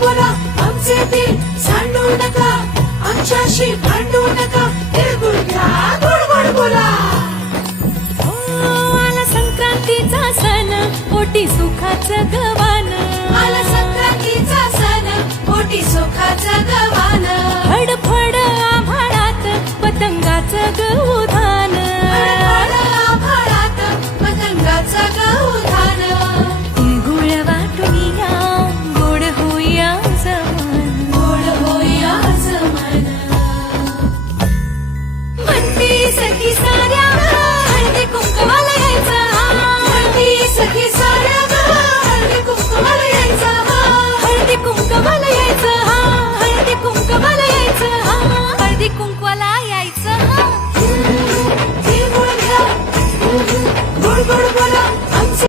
बोला आमचे दिल सांडू नका, आमच्याशी भांडू नका, तिळगुळ घ्या गोड गोड बोला. आला संक्रांतीचा सण, पोटी सुखाचं गव